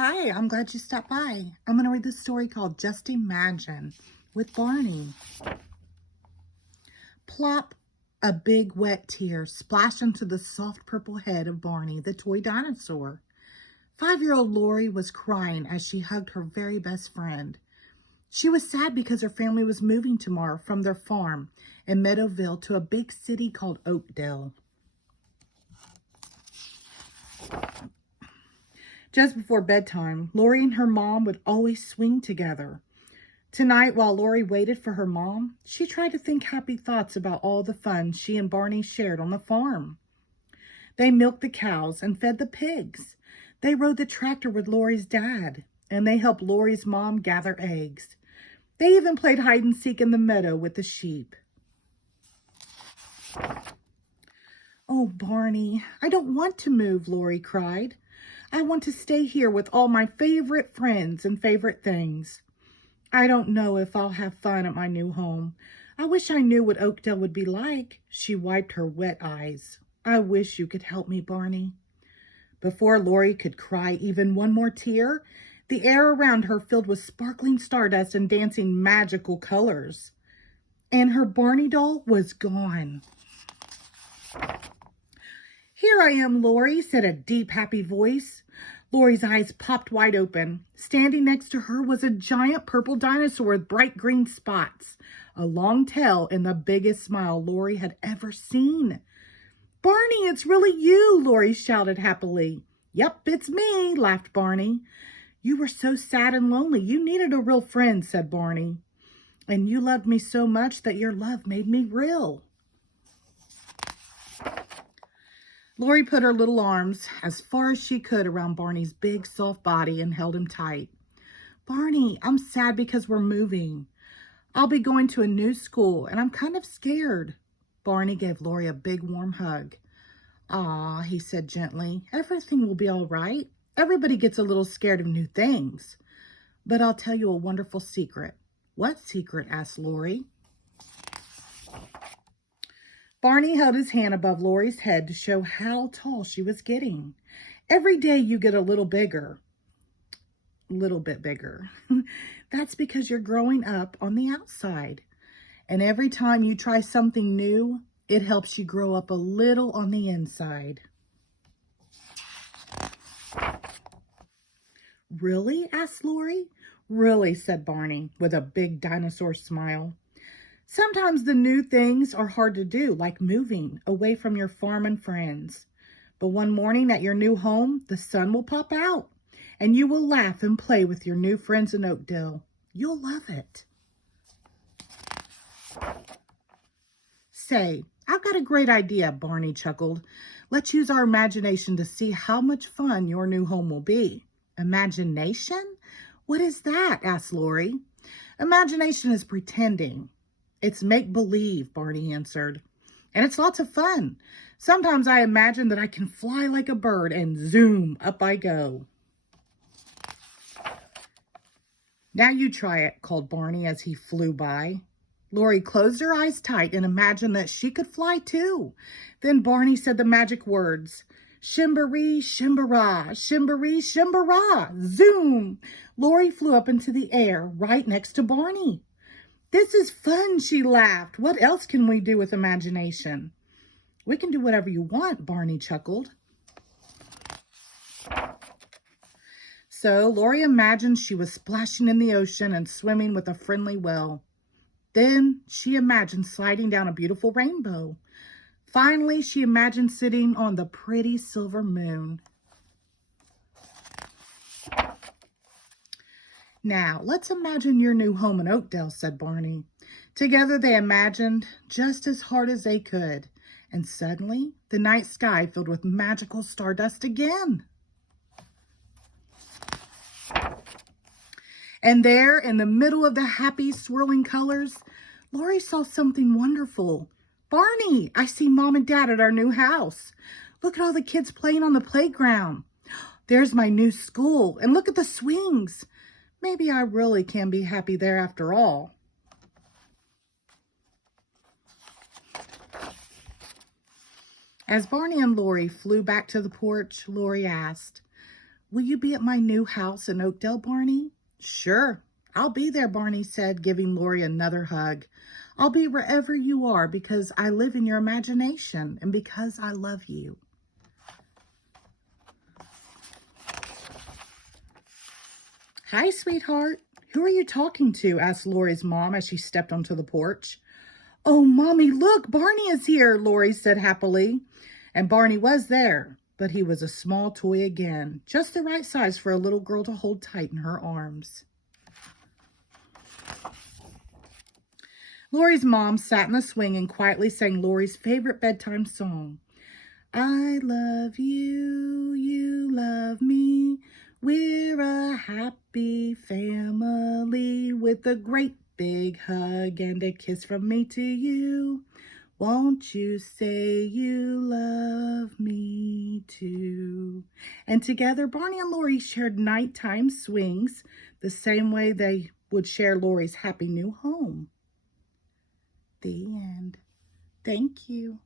Hi, I'm glad you stopped by. I'm going to read this story called Just Imagine with Barney. Plop, a big wet tear splashed into the soft purple head of Barney, the toy dinosaur. 5-year-old Lorie was crying as she hugged her very best friend. She was sad because her family was moving tomorrow from their farm in Meadowville to a big city called Oakdale. Just before bedtime, Lorie and her mom would always swing together. Tonight, while Lorie waited for her mom, she tried to think happy thoughts about all the fun she and Barney shared on the farm. They milked the cows and fed the pigs. They rode the tractor with Lorie's dad, and they helped Lorie's mom gather eggs. They even played hide and seek in the meadow with the sheep. "Oh, Barney, I don't want to move," Lorie cried. "I want to stay here with all my favorite friends and favorite things. I don't know if I'll have fun at my new home. I wish I knew what Oakdale would be like." She wiped her wet eyes. "I wish you could help me, Barney." Before Lorie could cry even one more tear, the air around her filled with sparkling stardust and dancing magical colors. And her Barney doll was gone. "Here I am, Lorie," said a deep, happy voice. Lorie's eyes popped wide open. Standing next to her was a giant purple dinosaur with bright green spots, a long tail, and the biggest smile Lorie had ever seen. "Barney, it's really you," Lorie shouted happily. "Yep, it's me," laughed Barney. "You were so sad and lonely. You needed a real friend," said Barney. "And you loved me so much that your love made me real." Lorie put her little arms as far as she could around Barney's big, soft body and held him tight. "Barney, I'm sad because we're moving. I'll be going to a new school, and I'm kind of scared." Barney gave Lorie a big, warm hug. "Aw," he said gently, "everything will be all right. Everybody gets a little scared of new things. But I'll tell you a wonderful secret." "What secret?" asked Lorie. Barney held his hand above Lorie's head to show how tall she was getting. "Every day you get a little bigger." "Little bit bigger." "That's because you're growing up on the outside. And every time you try something new, it helps you grow up a little on the inside." "Really?" asked Lorie. "Really," said Barney with a big dinosaur smile. "Sometimes the new things are hard to do, like moving away from your farm and friends. But one morning at your new home, the sun will pop out, and you will laugh and play with your new friends in Oakdale. You'll love it." "Say, I've got a great idea," Barney chuckled. "Let's use our imagination to see how much fun your new home will be." "Imagination? What is that?" asked Lorie. "Imagination is pretending. It's make-believe," Barney answered. "And it's lots of fun. Sometimes I imagine that I can fly like a bird, and zoom, up I go." "Now you try it," called Barney as he flew by. Lorie closed her eyes tight and imagined that she could fly too. Then Barney said the magic words. "Shimbaree, shimbara, shimbaree, shimbara." Zoom! Lorie flew up into the air right next to Barney. "This is fun," she laughed. "What else can we do with imagination?" "We can do whatever you want," Barney chuckled. So Lorie imagined she was splashing in the ocean and swimming with a friendly whale. Then she imagined sliding down a beautiful rainbow. Finally, she imagined sitting on the pretty silver moon. "Now, let's imagine your new home in Oakdale," said Barney. Together they imagined just as hard as they could. And suddenly, the night sky filled with magical stardust again. And there, in the middle of the happy, swirling colors, Lorie saw something wonderful. "Barney, I see Mom and Dad at our new house. Look at all the kids playing on the playground. There's my new school, and look at the swings. Maybe I really can be happy there after all." As Barney and Lorie flew back to the porch, Lorie asked, Will you be at my new house in Oakdale, Barney? Sure, I'll be there, Barney said, giving Lorie another hug. I'll be wherever you are because I live in your imagination and because I love you. Hi, sweetheart. Who are you talking to? Asked Lorie's mom as she stepped onto the porch. Oh, Mommy, look, Barney is here, Lorie said happily. And Barney was there, but he was a small toy again, just the right size for a little girl to hold tight in her arms. Lorie's mom sat in the swing and quietly sang Lorie's favorite bedtime song. I love you, you love me. We're a happy family with a great big hug and a kiss from me to you. Won't you say you love me too? And together, Barney and Lorie shared nighttime swings the same way they would share Lorie's happy new home. The end. Thank you.